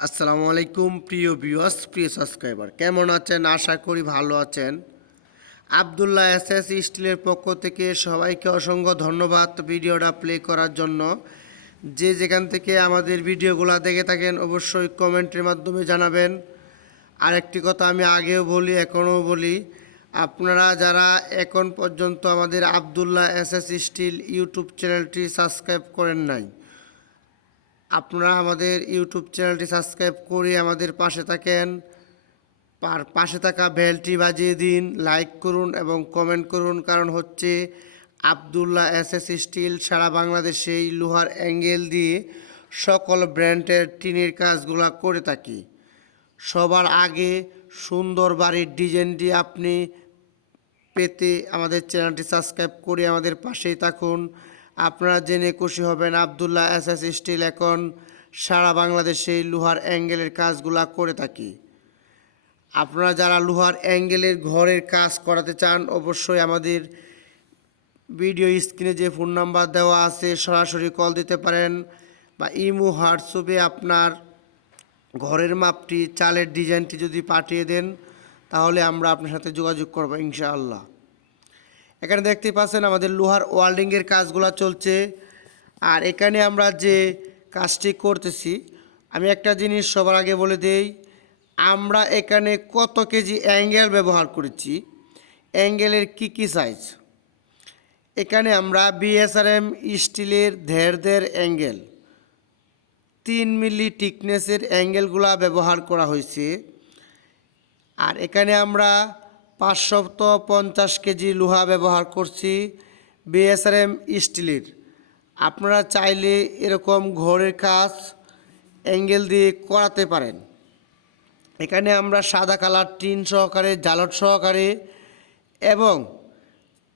আসসালামু আলাইকুম প্রিয় ভিউয়ার্স, প্রিয় সাবস্ক্রাইবার, কেমন আছেন? আশা করি ভালো আছেন। আবদুল্লাহ এসএস স্টিলের পক্ষ থেকে সবাইকে অসংখ্য ধন্যবাদ ভিডিওটা প্লে করার জন্য। যে যেখান থেকে আমাদের ভিডিওগুলো দেখে থাকেন অবশ্যই কমেন্টের মাধ্যমে জানাবেন। আরেকটি কথা আমি আগেও বলি, এখনও বলি, আপনারা যারা এখন পর্যন্ত আমাদের আবদুল্লাহ এসএস স্টিল ইউটিউব চ্যানেলটি সাবস্ক্রাইব করেন নাই, আপনারা আমাদের ইউটিউব চ্যানেলটি সাবস্ক্রাইব করে আমাদের পাশে থাকেন। পাশে থাকা বেলটি বাজিয়ে দিন, লাইক করুন এবং কমেন্ট করুন। কারণ হচ্ছে আবদুল্লাহ এসএস স্টিল সারা বাংলাদেশেই লোহার অ্যাঙ্গেল দিয়ে সকল ব্র্যান্ডের টিনের কাজগুলো করে থাকি। সবার আগে সুন্দর বাড়ির ডিজাইনটি আপনি পেতে আমাদের চ্যানেলটি সাবস্ক্রাইব করে আমাদের পাশেই থাকুন। আপনারা জেনে খুশি হবেন আবদুল্লাহ এসএস স্টিল এখন সারা বাংলাদেশে লোহার অ্যাঙ্গেলের কাজগুলা করে থাকি। আপনারা যারা লোহার অ্যাঙ্গেলের ঘরের কাজ করাতে চান অবশ্যই আমাদের ভিডিও স্ক্রিনে যে ফোন নাম্বার দেওয়া আছে সরাসরি কল দিতে পারেন, বা ইমো হোয়াটসঅ্যাপে আপনার ঘরের মাপটি, চালের ডিজাইনটি যদি পাঠিয়ে দেন তাহলে আমরা আপনার সাথে যোগাযোগ করব ইনশাআল্লাহ। এখানে দেখতেই পাচ্ছেন আমাদের লোহার ওয়েল্ডিংয়ের কাজগুলো চলছে। আর এখানে আমরা যে কাজটি করতেছি, আমি একটা জিনিস সবার আগে বলে দেই, আমরা এখানে কত কেজি অ্যাঙ্গেল ব্যবহার করেছি, অ্যাঙ্গেলের কি সাইজ। এখানে আমরা বিএসআরএম স্টিলের ধের অ্যাঙ্গেল 3 মিলি টিকনেসের অ্যাঙ্গেলগুলা ব্যবহার করা হয়েছে। আর এখানে আমরা 550 কেজি লোহা ব্যবহার করছি বিএসআরএম স্টিলের। আপনারা চাইলে এরকম ঘরের কাজ অ্যাঙ্গেল দিয়ে করাতে পারেন। এখানে আমরা সাদা কালার টিন সহকারে, জালট সহকারে এবং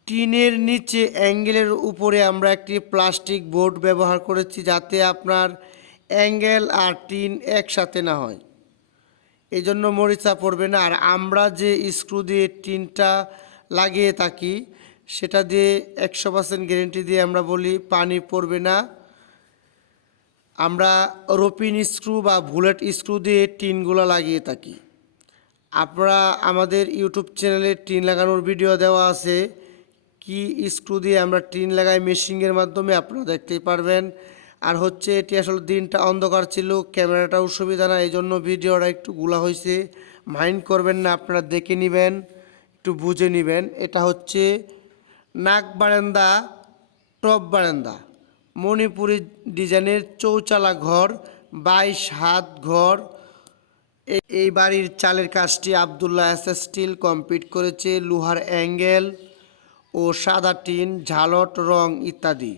টিনের নিচে অ্যাঙ্গেলের উপরে আমরা একটি প্লাস্টিক বোর্ড ব্যবহার করেছি, যাতে আপনার অ্যাঙ্গেল আর টিন একসাথে না হয়, এই জন্য মরিচা পড়বে না। আর আমরা যে স্ক্রু দিয়ে টিনটা লাগিয়ে থাকি সেটা দিয়ে 100% গ্যারেন্টি দিয়ে আমরা বলি পানি পড়বে না। আমরা রোপিন স্ক্রু বা বুলেট স্ক্রু দিয়ে টিনগুলো লাগিয়ে থাকি। আপনারা আমাদের ইউটিউব চ্যানেলে টিন লাগানোর ভিডিও দেওয়া আছে, কি স্ক্রু দিয়ে আমরা টিন লাগাই মেশিনের মাধ্যমে, আপনারা দেখতেই পারবেন। আর হচ্ছে এটি আসলে দিনটা অন্ধকার ছিল, ক্যামেরাটাও সুবিধা না, এই জন্য ভিডিওটা একটু গুলা হয়েছে, মাইন্ড করবেন না, আপনারা দেখে নেবেন, একটু বুঝে নেবেন। এটা হচ্ছে নাক বারান্দা, টপ বারান্দা, মণিপুরি ডিজাইনের চৌচালা ঘর, 22 হাত ঘর। এই বাড়ির চালের কাজটি আবদুল্লাহ এসএস স্টিল কমপ্লিট করেছে লোহার অ্যাঙ্গেল ও সাদা টিন, ঝালট, রং ইত্যাদি।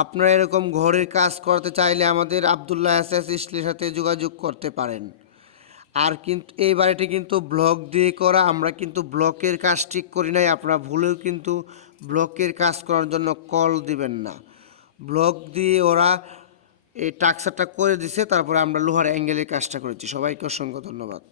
আপনারা এরকম ঘরের কাজ করতে চাইলে আমাদের আবদুল্লাহ এসএস স্টিলের সাথে যোগাযোগ করতে পারেন। আর কিন্তু এই বাড়িটি কিন্তু ব্লক দিয়ে করা, আমরা কিন্তু ব্লকের কাজ ঠিক করি নাই। আপনারা ভুলেও কিন্তু ব্লকের কাজ করার জন্য কল দিবেন না। ব্লক দিয়ে ওরা এই টাক্সারটা করে দিছে, তারপরে আমরা লোহার অ্যাঙ্গেলের কাজটা করেছি। সবাইকে অসংখ্য ধন্যবাদ।